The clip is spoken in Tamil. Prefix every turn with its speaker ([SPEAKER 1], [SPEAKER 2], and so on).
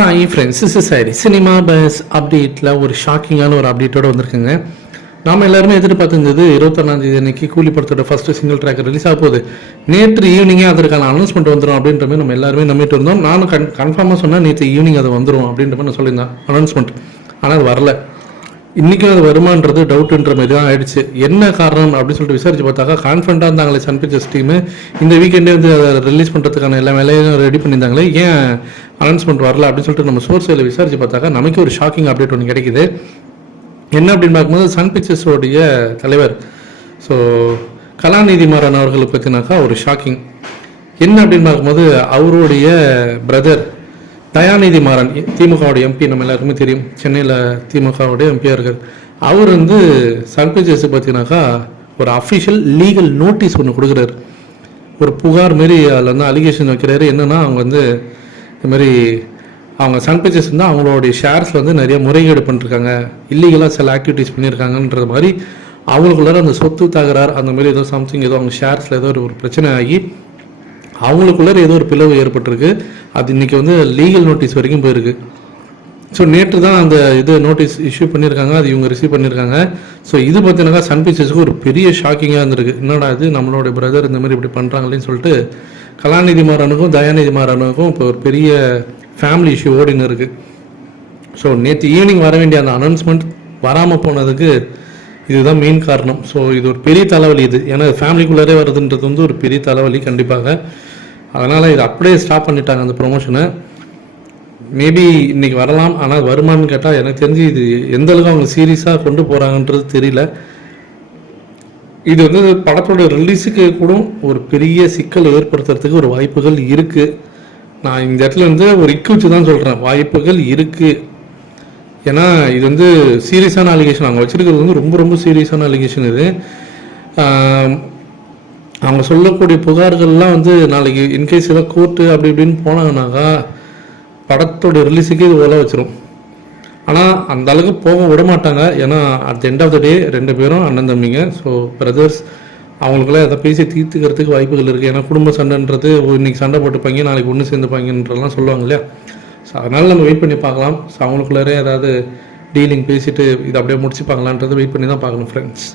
[SPEAKER 1] Hi friends is sorry cinema buzz அப்டேட்டில் ஒரு ஷாக்கிங்கான ஒரு அப்டேட்டோட வந்திருக்குங்க. நாம எல்லாருமே எதிர்பார்த்துருந்தது இருபத்தொன்னாம் தேதி அன்னைக்கு கூலி படத்தோட ஃபஸ்ட்டு சிங்கிள் ட்ராக் ரிலீஸ் ஆக போகுது. நேற்று ஈவினிங்கே அதற்கான அனௌன்ஸ்மெண்ட் வந்துடும் அப்படின்ற மாதிரி நம்ம எல்லாருமே நம்பிட்டு இருந்தோம். நானும் கன் கன்ஃபார்மாக சொன்னேன் நேற்று ஈவினிங் அது வந்துடும் அப்படின்ற மாதிரி நான் சொல்லியிருந்தேன். அனௌன்ஸ்மெண்ட் ஆனால் அது வரல. இன்றைக்கும் அது வருமானது டவுட்டுன்ற மாதிரி தான் ஆயிடுச்சு. என்ன காரணம் அப்படின்னு சொல்லிட்டு விசாரிச்சு பார்த்தாக்கா கான்ஃபிடண்டாக இருந்தாங்களே சன் பிக்சர்ஸ் டீமு இந்த வீக்கெண்டே வந்து அதை ரிலீஸ் பண்ணுறதுக்கான எல்லா வேலையும் ரெடி பண்ணியிருந்தாங்களே ஏன் அனௌன்ஸ்மெண்ட் வரல அப்படின்னு சொல்லிட்டு நம்ம சோர்ஸில் விசாரிச்சு பார்த்தாக்கா நமக்கு ஒரு ஷாக்கிங் அப்டேட் ஒன்று கிடைக்குது. என்ன அப்படின்னு பார்க்கும்போது சன் பிக்சர்ஸோடைய தலைவர் ஸோ கலாநிதி மாறன் அவர்களை பற்றினாக்கா ஒரு ஷாக்கிங் என்ன அப்படின்னு பார்க்கும்போது அவருடைய பிரதர் தயாநிதி மாறன் திமுகவுடைய எம்பி நம்ம எல்லாருக்குமே தெரியும். சென்னையில் திமுகவுடைய எம்பியாக இருக்கார் அவர் வந்து சன் பார்த்தீங்கன்னாக்கா ஒரு அஃபிஷியல் லீகல் நோட்டீஸ் ஒன்று கொடுக்குறாரு. ஒரு புகார் மாரி அதில் வந்து அலிகேஷன் வைக்கிறாரு. என்னன்னா அவங்க வந்து இந்த மாதிரி அவங்க சன் வந்து அவங்களுடைய ஷேர்ஸில் வந்து நிறைய முறைகேடு பண்ணிருக்காங்க. இல்லீகலாக சில ஆக்டிவிட்டீஸ் பண்ணியிருக்காங்கன்ற மாதிரி அவங்களுக்குள்ளார அந்த சொத்து தகராறு அந்த மாதிரி ஏதோ சம்திங் ஏதோ அவங்க ஷேர்ஸில் ஏதோ ஒரு பிரச்சனை ஆகி அவங்களுக்குள்ளே ஏதோ ஒரு பிளவு ஏற்பட்டிருக்கு. அது இன்னைக்கு வந்து லீகல் நோட்டீஸ் வரைக்கும் போயிருக்கு. ஸோ நேற்று தான் அந்த இது நோட்டீஸ் இஷ்யூ பண்ணியிருக்காங்க. அது இவங்க ரிசீவ் பண்ணியிருக்காங்க. ஸோ இது பார்த்தீங்கன்னா சன் பிக்சர்ஸ்க்கு ஒரு பெரிய ஷாக்கிங்காக இருந்திருக்கு. என்னடா இது? நம்மளோட பிரதர் இந்த மாதிரி இப்படி பண்ணுறாங்களேன்னு சொல்லிட்டு கலாநிதி மாறனுக்கும் தயாநிதி மாறனுக்கும் இப்போ ஒரு பெரிய ஃபேமிலி இஷ்யூ ஓடின்னு இருக்கு. ஸோ நேற்று ஈவினிங் வர வேண்டிய அந்த அனௌன்ஸ்மெண்ட் வராமல் போனதுக்கு இதுதான் மெயின் காரணம். ஸோ இது ஒரு பெரிய தலைவலி இது. ஏன்னா ஃபேமிலிக்குள்ளாரே வருதுன்றது வந்து ஒரு பெரிய தலைவலி கண்டிப்பாக. அதனால் இது அப்படியே ஸ்டாப் பண்ணிட்டாங்க அந்த ப்ரொமோஷனை மேபி இன்றைக்கி வரலாம் ஆனால் வருமானு கேட்டால் எனக்கு தெரிஞ்சு இது எந்த அளவுக்கு அவங்க சீரியஸாக கொண்டு போகிறாங்கன்றது தெரியல. இது வந்து படத்தோட ரிலீஸுக்கு கூட ஒரு பெரிய சிக்கல் ஏற்படுத்துறதுக்கு ஒரு வாய்ப்புகள் இருக்குது நான் இந்த இடத்துல வந்து ஒரு இக்கு வச்சு தான் சொல்கிறேன் வாய்ப்புகள் இருக்குது ஏன்னா இது வந்து சீரியஸான அலிகேஷன் அவங்க வச்சுருக்கிறது வந்து ரொம்ப ரொம்ப சீரியஸான அலிகேஷன் இது. அவங்க சொல்லக்கூடிய புகார்கள்லாம் வந்து நாளைக்கு இன்கேஸ் ஏதாவது கோர்ட்டு அப்படி இப்படின்னு போனாங்கனாக்கா படத்தோட ரிலீஸுக்கே இது ஓல வச்சிரும். ஆனால் அந்த அளவுக்கு போக விட மாட்டாங்க. ஏன்னா at end of the day ரெண்டு பேரும் அண்ணன் தம்பிங்க. ஸோ பிரதர்ஸ் அவங்களுக்குலாம் எதை பேசி தீர்த்துக்கிறதுக்கு வாய்ப்புகள் இருக்குது ஏன்னா குடும்ப சண்டைன்றது இன்றைக்கி இன்னைக்கு சண்டை போட்டுப்பாங்க நாளைக்கு ஒன்று சேர்ந்துப்பாங்கன்றலாம் சொல்லுவாங்க இல்லையா? ஸோ அதனால் நம்ம வெயிட் பண்ணி பார்க்கலாம். ஸோ அவங்களுக்குள்ளாரே ஏதாவது டீலிங் பேசிட்டு இதை அப்படியே முடிச்சுப்பாங்களான்றது வெயிட் பண்ணி தான் பார்க்கணும் ஃப்ரெண்ட்ஸ்